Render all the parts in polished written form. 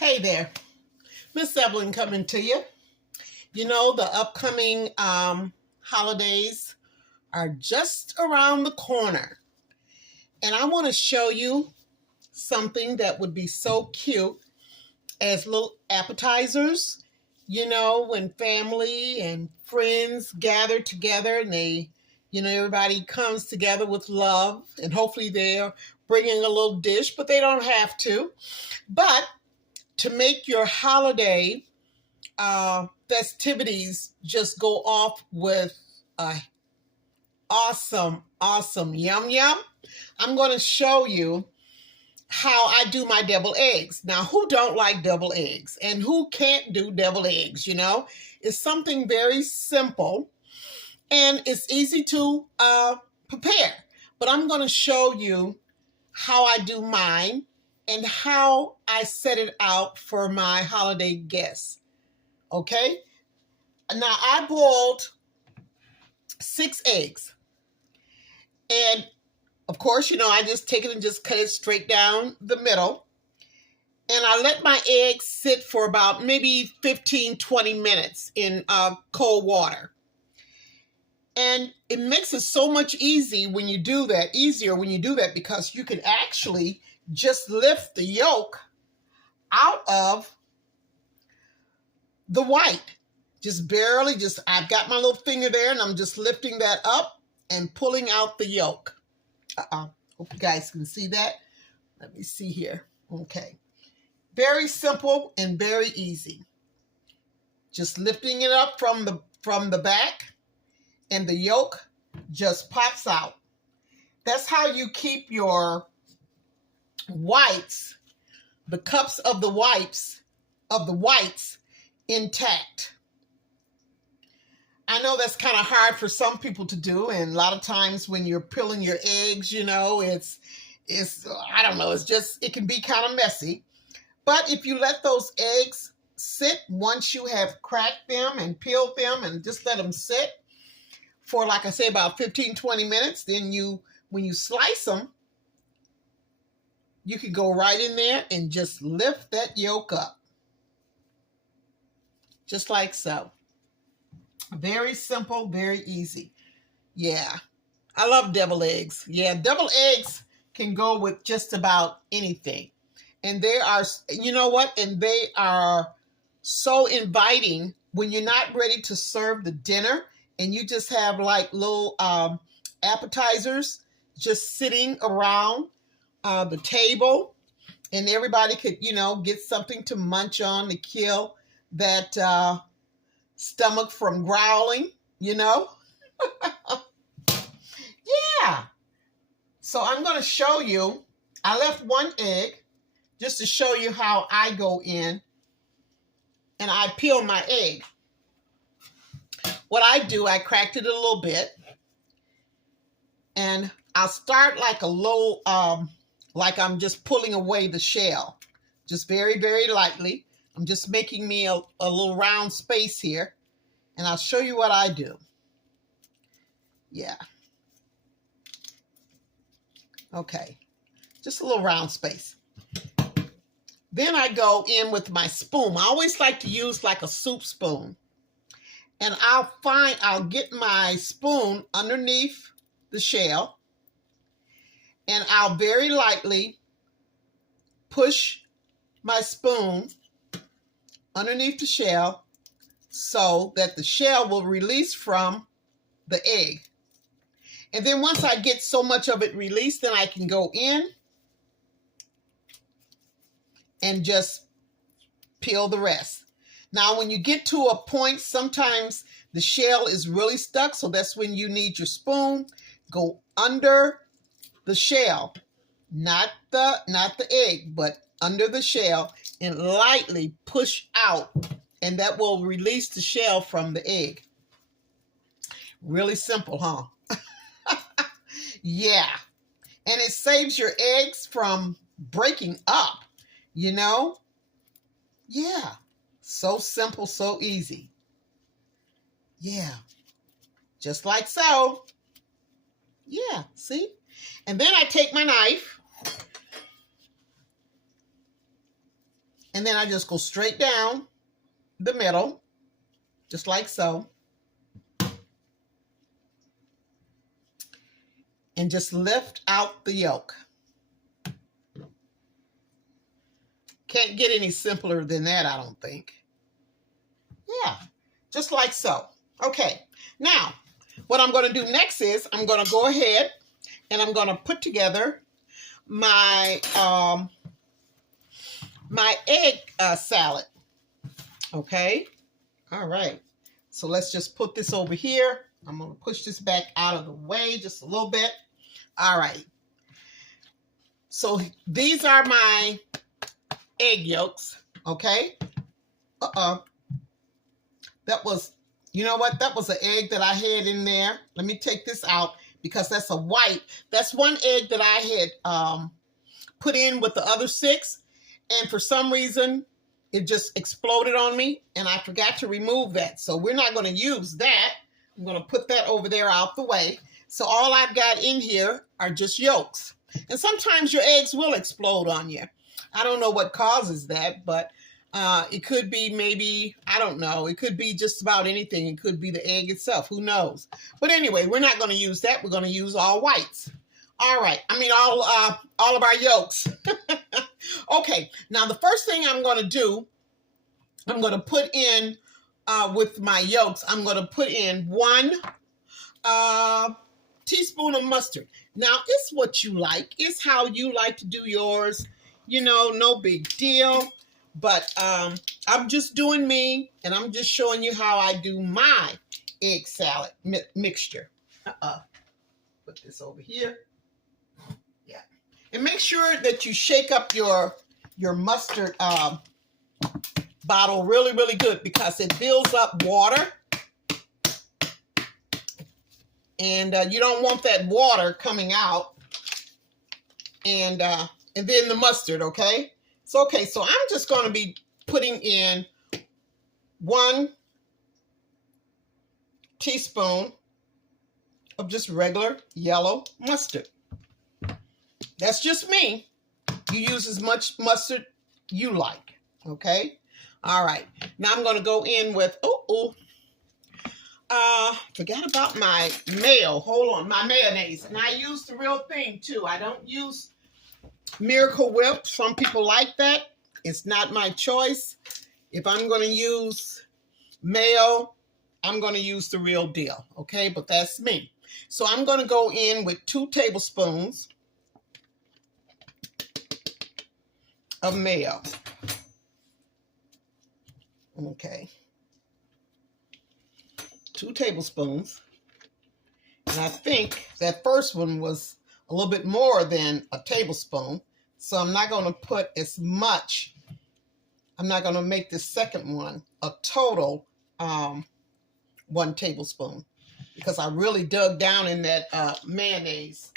Hey there, Miss Evelyn coming to you. You know, the upcoming holidays are just around the corner. And I want to show you something that would be so cute as little appetizers. You know, when family and friends gather together and everybody comes together with love, and hopefully they're bringing a little dish, but they don't have to. But to make your holiday festivities just go off with a awesome yum yum, I'm going to show you how I do my deviled eggs. Now, who don't like deviled eggs and who can't do deviled eggs? It's something very simple and it's easy to prepare. But I'm going to show you how I do mine and how I set it out for my holiday guests. Okay? Now, I boiled 6 eggs. And, of course, I just take it and just cut it straight down the middle. And I let my eggs sit for about maybe 15, 20 minutes in cold water. And it makes it so much easier when you do that because you can actually just lift the yolk out of the white. Just barely, I've got my little finger there and I'm just lifting that up and pulling out the yolk. Hope you guys can see that. Let me see here. Okay. Very simple and very easy. Just lifting it up from the back and the yolk just pops out. That's how you keep your whites, the cups of the whites intact. I know that's kind of hard for some people to do, and a lot of times when you're peeling your eggs, it's I don't know, it can be kind of messy. But if you let those eggs sit, once you have cracked them and peeled them and just let them sit for, like I say, about 15, 20 minutes, then when you slice them, you can go right in there and just lift that yolk up. Just like so. Very simple, very easy. Yeah, I love deviled eggs. Yeah, deviled eggs can go with just about anything. And they are, and they are so inviting when you're not ready to serve the dinner and you just have like little appetizers just sitting around the table, and everybody could, get something to munch on to kill that stomach from growling, Yeah. So I'm going to show you. I left 1 egg just to show you how I go in and I peel my egg. What I do, I cracked it a little bit, and I'll start like a low, like I'm just pulling away the shell, just very, very lightly. I'm just making me a little round space here, and I'll show you what I do. Yeah. Okay. Just a little round space. Then I go in with my spoon. I always like to use like a soup spoon. And I'll get my spoon underneath the shell, and I'll very lightly push my spoon underneath the shell so that the shell will release from the egg. And then once I get so much of it released, then I can go in and just peel the rest. Now, when you get to a point, sometimes the shell is really stuck, so that's when you need your spoon. Go under the shell, not the egg, but under the shell, and lightly push out, and that will release the shell from the egg. Really simple, huh? Yeah. And it saves your eggs from breaking up, Yeah. So simple, so easy. Yeah. Just like so. Yeah, see? And then I take my knife And then I just go straight down the middle, just like so. And just lift out the yolk. Can't get any simpler than that, I don't think. Yeah, just like so. Okay, now what I'm going to do next is I'm going to go ahead and I'm going to put together my my egg salad. Okay, all right. So let's just put this over here. I'm going to push this back out of the way just a little bit. All right. So these are my egg yolks. Okay. That was, you know what? That was an egg that I had in there. Let me take this out because that's a white. That's one egg that I had put in with the other 6. And for some reason, it just exploded on me. And I forgot to remove that. So we're not going to use that. I'm going to put that over there out the way. So all I've got in here are just yolks. And sometimes your eggs will explode on you. I don't know what causes that, but it could be maybe, I don't know. It could be just about anything. It could be the egg itself. Who knows? But anyway, we're not going to use that. We're going to use all whites. All right. I mean, all of our yolks. Okay. Now, the first thing I'm going to do, I'm going to put in with my yolks, I'm going to put in 1 teaspoon of mustard. Now, it's what you like. It's how you like to do yours. You know, no big deal. But I'm just doing me, and I'm just showing you how I do my egg salad mixture. Put this over here. Yeah. And make sure that you shake up your mustard bottle really, really good because it builds up water. And you don't want that water coming out. And then the mustard, okay? So, okay, so I'm just going to be putting in 1 teaspoon of just regular yellow mustard. That's just me. You use as much mustard you like, okay? All right. Now I'm going to go in with, forgot about my mayo. Hold on, my mayonnaise. And I use the real thing, too. I don't use Miracle Whip. Some people like that. It's not my choice. If I'm going to use mayo, I'm going to use the real deal, okay? But that's me. So I'm going to go in with 2 tablespoons of mayo. Okay. 2 tablespoons. And I think that first one was a little bit more than a tablespoon. So I'm not going to put as much. I'm not going to make the second one a total 1 tablespoon because I really dug down in that mayonnaise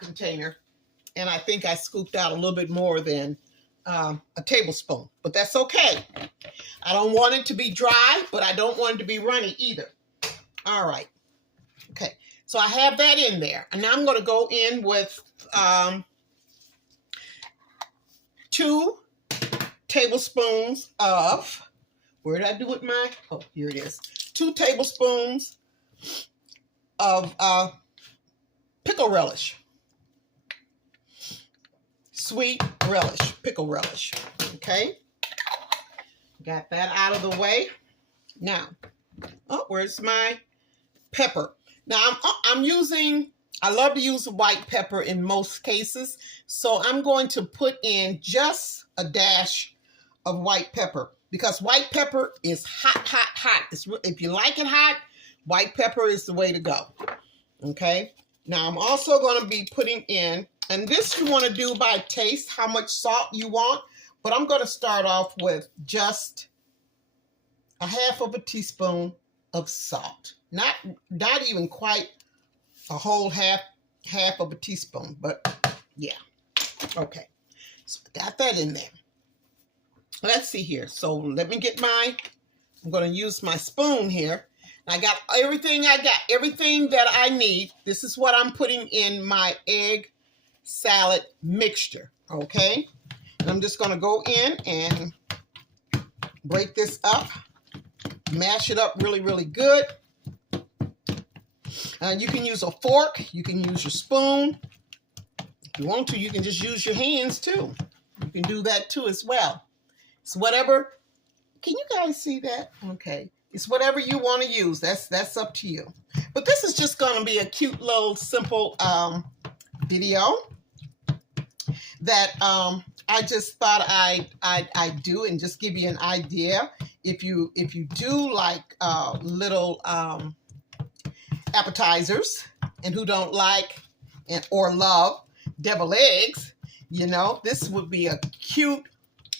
container. And I think I scooped out a little bit more than a tablespoon. But that's okay. I don't want it to be dry, but I don't want it to be runny either. All right. Okay. So I have that in there. And now I'm going to go in with 2 tablespoons of, where did I do it, my? Oh, here it is. 2 tablespoons of pickle relish. Sweet relish, pickle relish. Okay. Got that out of the way. Now, where's my pepper? Now, I'm using, I love to use white pepper in most cases. So I'm going to put in just a dash of white pepper because white pepper is hot, hot, hot. If you like it hot, white pepper is the way to go. Okay. Now, I'm also going to be putting in, and this you want to do by taste, how much salt you want. But I'm going to start off with just a half of a teaspoon of salt. Not even quite a whole half of a teaspoon, but yeah. Okay. So I got that in there. Let's see here. So let me get I'm going to use my spoon here. I got everything everything that I need. This is what I'm putting in my egg salad mixture, okay? And I'm just going to go in and break this up, mash it up really, really good. You can use a fork, you can use your spoon. If you want to, you can just use your hands too. You can do that too as well. It's whatever. Can you guys see that? Okay. It's whatever you want to use. That's up to you. But this is just going to be a cute little simple video that I just thought I'd do and just give you an idea. If you do like little appetizers, and who don't like or love deviled eggs, you know, this would be a cute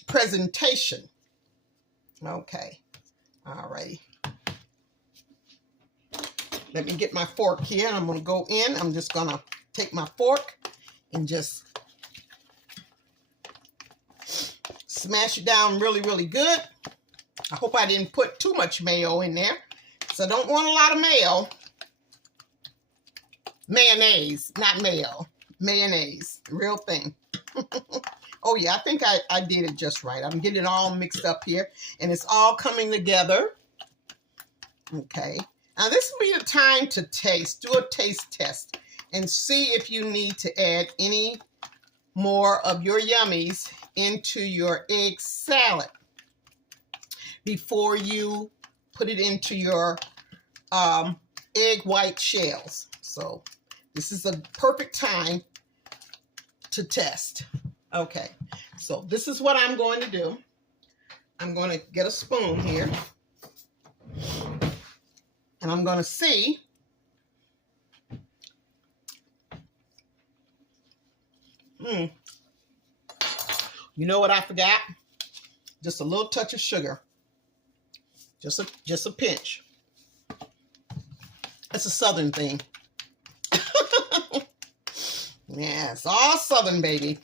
presentation. Okay. All righty. Let me get my fork here. I'm going to go in. I'm just going to take my fork and just smash it down really, really good. I hope I didn't put too much mayo in there, because I don't want a lot of mayo. Mayonnaise, not mayo. Mayonnaise, real thing. Oh yeah, I think I did it just right. I'm getting it all mixed up here, and it's all coming together. Okay. Now this will be the time to taste. Do a taste test and see if you need to add any more of your yummies into your egg salad before you put it into your egg white shells. So this is a perfect time to test. Okay, so this is what I'm going to do. I'm going to get a spoon here, and I'm going to see you know what I forgot? Just a little touch of sugar. Just a pinch. That's a Southern thing. Yeah, it's all Southern, baby.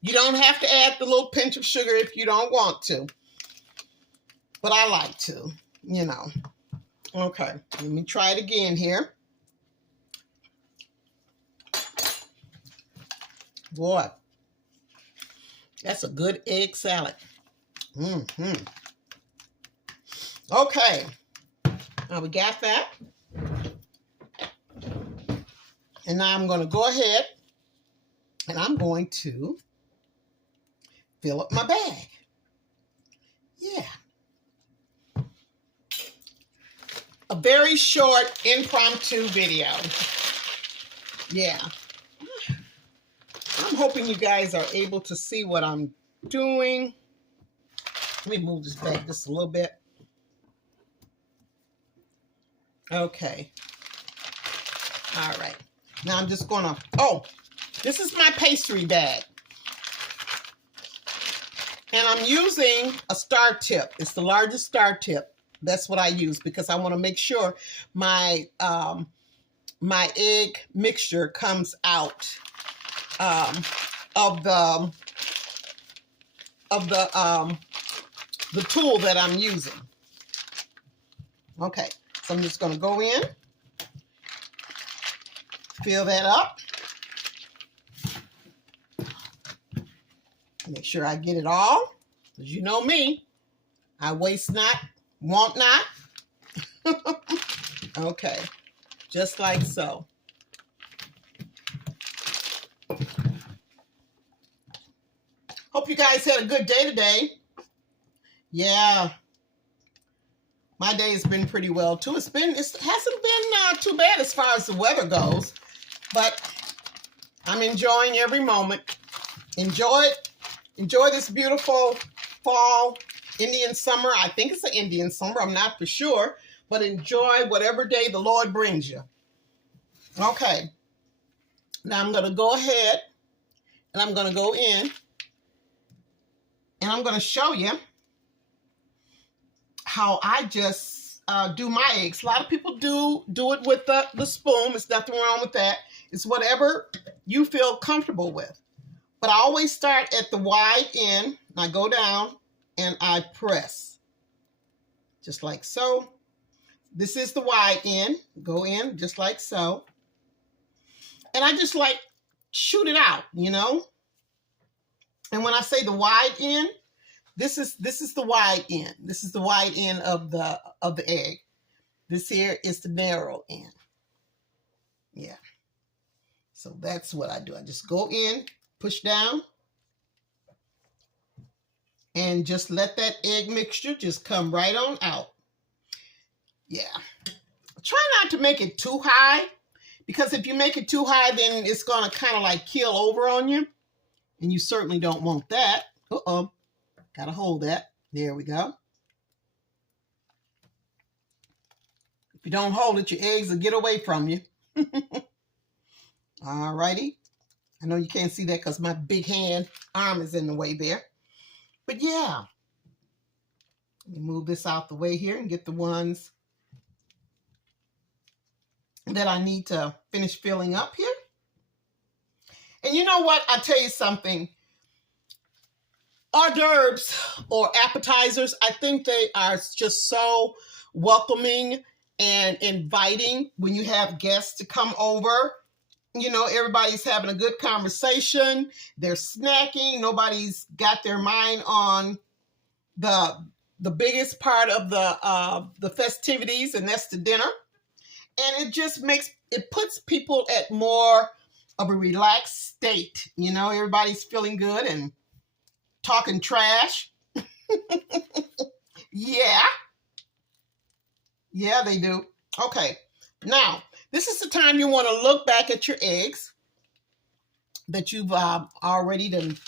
You don't have to add the little pinch of sugar if you don't want to. But I like to, you know. Okay, let me try it again here. Boy, that's a good egg salad. Okay, now we got that. And now I'm going to go ahead and I'm going to fill up my bag. Yeah. A very short impromptu video. Yeah. I'm hoping you guys are able to see what I'm doing. Let me move this bag just a little bit. Okay. All right. Now I'm just going to, this is my pastry bag. And I'm using a star tip. It's the largest star tip. That's what I use because I want to make sure my my egg mixture comes out of the tool that I'm using. Okay, so I'm just going to go in, fill that up, make sure I get it all, because you know me, I waste not, want not. Okay, just like so. Hope you guys had a good day today. Yeah, my day has been pretty well too. It hasn't been too bad as far as the weather goes, but I'm enjoying every moment. Enjoy this beautiful fall, Indian summer. I think it's an Indian summer. I'm not for sure, but enjoy whatever day the Lord brings you. Okay, now I'm going to go ahead and I'm going to go in and I'm going to show you how I just do my eggs. A lot of people do it with the spoon. There's nothing wrong with that. It's whatever you feel comfortable with. But I always start at the wide end. I go down and I press. Just like so. This is the wide end. Go in just like so. And I just like shoot it out, you know. And when I say the wide end, This is the wide end. This is the wide end of the egg. This here is the narrow end. Yeah. So that's what I do. I just go in, push down, and just let that egg mixture just come right on out. Yeah. Try not to make it too high, because if you make it too high, then it's going to kind of like keel over on you. And you certainly don't want that. Uh-oh. Got to hold that. There we go. If you don't hold it, your eggs will get away from you. All righty. I know you can't see that because my big arm is in the way there. But yeah. Let me move this out the way here and get the ones that I need to finish filling up here. And you know what? I'll tell you something. Hors d'oeuvres or appetizers, I think they are just so welcoming and inviting when you have guests to come over. You know, everybody's having a good conversation. They're snacking. Nobody's got their mind on the biggest part of the festivities, and that's the dinner. And it just puts people at more of a relaxed state. You know, everybody's feeling good and talking trash. Yeah. Yeah, they do. Okay. Now, this is the time you want to look back at your eggs that you've already done,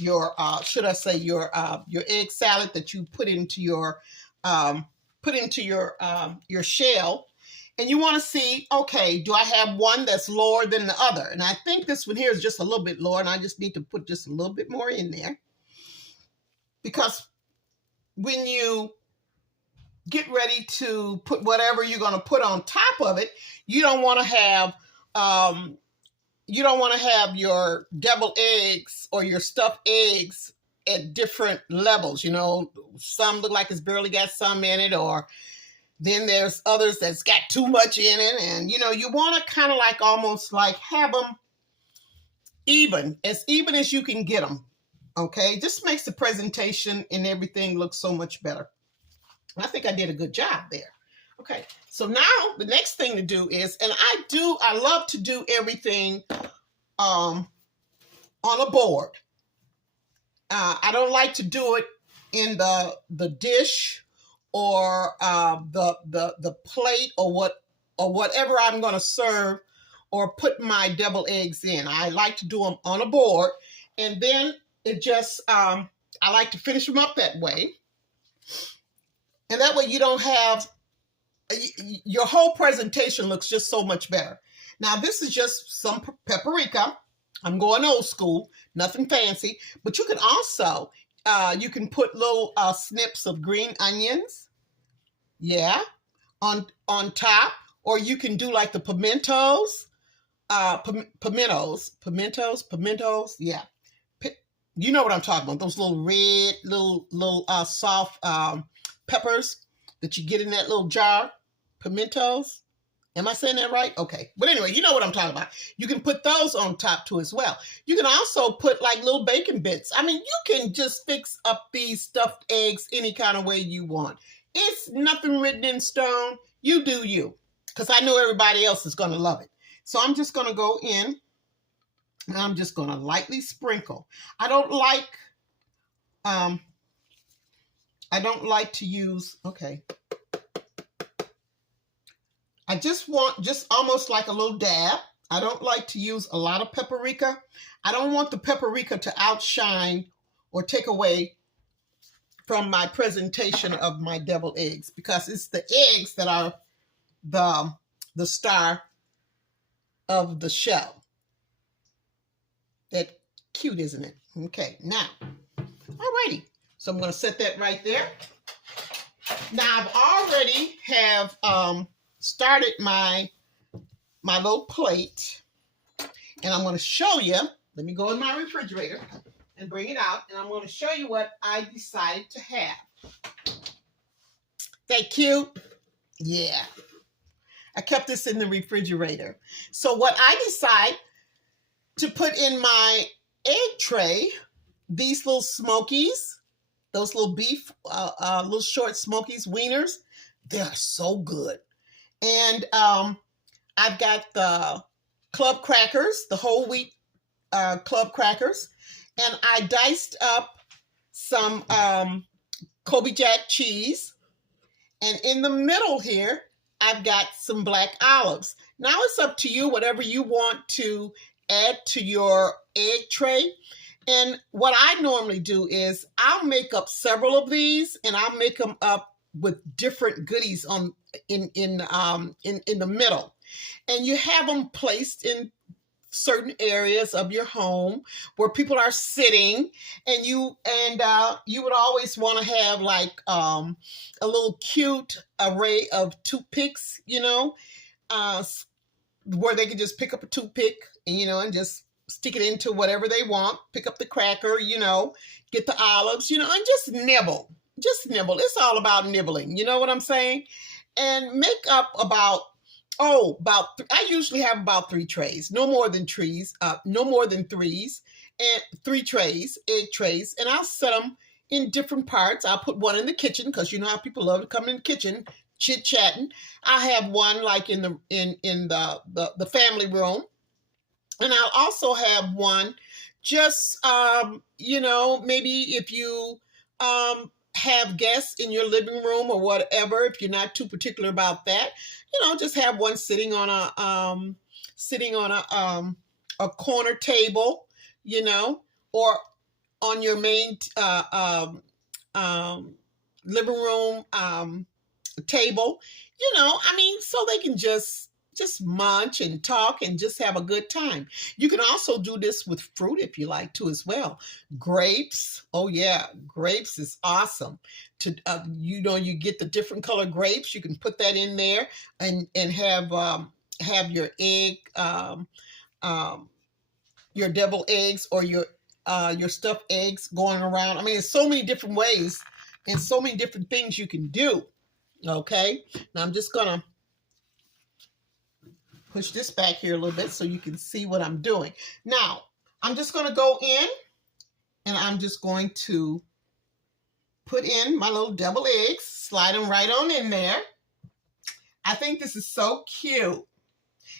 your egg salad that you put into your shell. And you want to see, okay, do I have one that's lower than the other? And I think this one here is just a little bit lower, and I just need to put just a little bit more in there. Because when you get ready to put whatever you're going to put on top of it, you don't want to have your deviled eggs or your stuffed eggs at different levels. You know, some look like it's barely got some in it, or then there's others that's got too much in it. And, you know, you want to kind of like almost like have them even as you can get them. Okay, just makes the presentation and everything look so much better. I think I did a good job there. Okay, so now the next thing to do is, and I love to do everything on a board. I don't like to do it in the dish or the plate or whatever I'm going to serve or put my deviled eggs in. I like to do them on a board, and then it just I like to finish them up that way. And that way you don't have, your whole presentation looks just so much better. Now this is just some paprika. I'm going old school, nothing fancy. But you can also, you can put little snips of green onions, yeah, on top. Or you can do like the pimentos, yeah. You know what I'm talking about, those little red, little soft peppers that you get in that little jar, pimentos. Am I saying that right? Okay. But anyway, you know what I'm talking about. You can put those on top too as well. You can also put like little bacon bits. I mean, you can just fix up these stuffed eggs any kind of way you want. It's nothing written in stone. You do you. Because I know everybody else is going to love it. So I'm just going to go in and I'm just going to lightly sprinkle. I don't like to use, okay. I just want almost like a little dab. I don't like to use a lot of paprika. I don't want the paprika to outshine or take away from my presentation of my deviled eggs, because it's the eggs that are the star of the shell. That cute, isn't it? Okay, now, alrighty. So I'm going to set that right there. Now I've already have started my little plate, and I'm going to show you. Let me go in my refrigerator and bring it out, and I'm going to show you what I decided to have. That cute? Yeah. I kept this in the refrigerator. So what I decide to put in my egg tray, these little smokies, those little beef, little short smokies, wieners. They are so good. And I've got the club crackers, the whole wheat club crackers. And I diced up some Kobe Jack cheese. And in the middle here, I've got some black olives. Now it's up to you, whatever you want to add to your egg tray. And what I normally do is I'll make up several of these, and I'll make them up with different goodies on in the middle. And you have them placed in certain areas of your home where people are sitting, and you would always want to have like a little cute array of toothpicks, where they can just pick up a toothpick and and just stick it into whatever they want, pick up the cracker, get the olives, and just nibble. It's all about nibbling, you know what I'm saying? And make up I usually have about 3 trays, no more than threes, and 3 trays, egg trays, and I'll set them in different parts. I'll put one in the kitchen, because you know how people love to come in the kitchen chit-chatting. I have one like in the family room, and I'll also have one just maybe if you have guests in your living room or whatever, if you're not too particular about that, just have one sitting on a corner table, or on your main living room table, so they can just munch and talk and just have a good time. You can also do this with fruit if you like to as well. Grapes, oh yeah, grapes is awesome. You get the different color grapes. You can put that in there and have your egg, your deviled eggs, or your stuffed eggs going around. I mean, there's so many different ways and so many different things you can do. Okay, now I'm just gonna push this back here a little bit so you can see what I'm doing. Now, I'm just going to go in, and I'm just going to put in my little deviled eggs, slide them right on in there. I think this is so cute.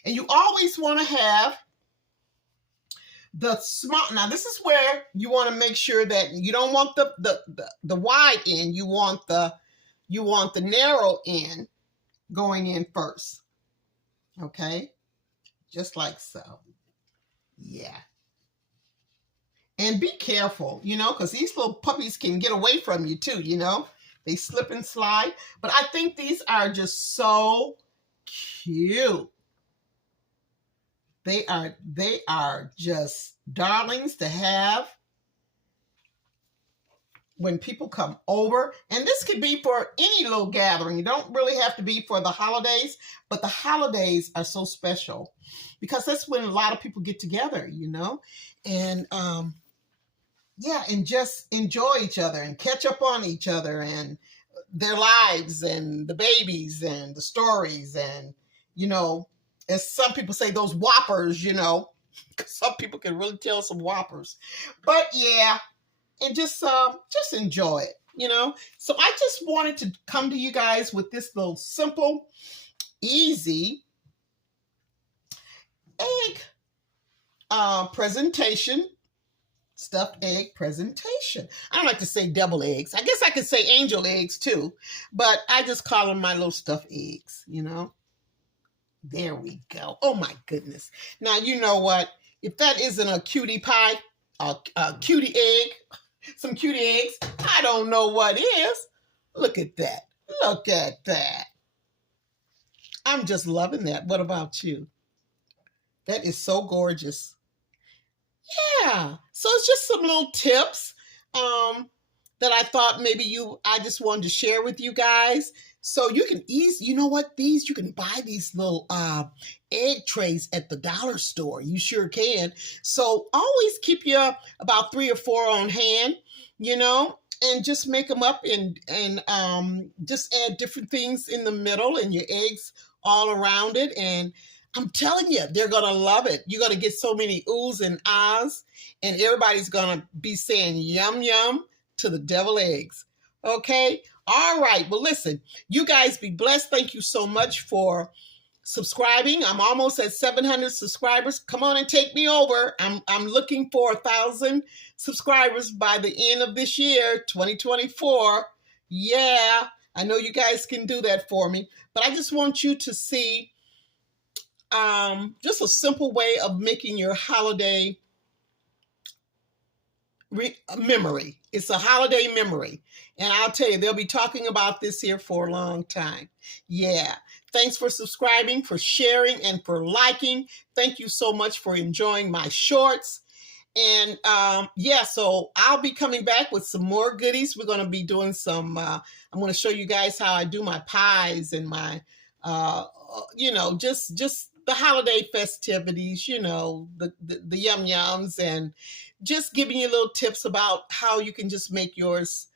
And you always want to have the small. Now, this is where you want to make sure that you don't want the wide end. You want the narrow end going in first. Okay, just like so. Yeah. And be careful, because these little puppies can get away from you too, They slip and slide. But I think these are just so cute. They are just darlings to have when people come over. And this could be for any little gathering. You don't really have to be for the holidays, but the holidays are so special because that's when a lot of people get together, and and just enjoy each other and catch up on each other and their lives and the babies and the stories and, as some people say, those whoppers, some people can really tell some whoppers. But yeah, and just enjoy it, So I just wanted to come to you guys with this little simple, easy egg presentation, stuffed egg presentation. I don't like to say double eggs. I guess I could say angel eggs too, but I just call them my little stuffed eggs, There we go. Oh my goodness. Now, you know what? If that isn't a cutie pie, a cutie egg, some cutie eggs, I don't know what is. Look at that. Look at that. I'm just loving that. What about you? That is so gorgeous. Yeah. So it's just some little tips that I thought I just wanted to share with you guys. So you can you can buy these little egg trays at the dollar store. You sure can. So always keep about 3 or 4 on hand, and just make them up and just add different things in the middle and your eggs all around it. And I'm telling you, they're going to love it. You're going to get so many oohs and ahs, and everybody's going to be saying yum, yum to the devil eggs. Okay? All right. Well, listen, you guys be blessed. Thank you so much for subscribing. I'm almost at 700 subscribers. Come on and take me over. I'm looking for 1,000 subscribers by the end of this year, 2024. Yeah, I know you guys can do that for me, but I just want you to see just a simple way of making your holiday memory. It's a holiday memory. And I'll tell you, they'll be talking about this here for a long time. Yeah. Thanks for subscribing, for sharing, and for liking. Thank you so much for enjoying my shorts. And yeah, so I'll be coming back with some more goodies. We're going to be doing some, I'm going to show you guys how I do my pies and my, just the holiday festivities, the yum yums, and just giving you little tips about how you can just make yours,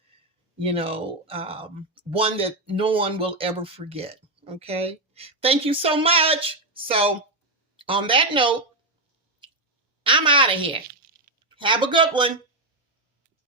one that no one will ever forget. Okay. Thank you so much. So on that note, I'm out of here. Have a good one.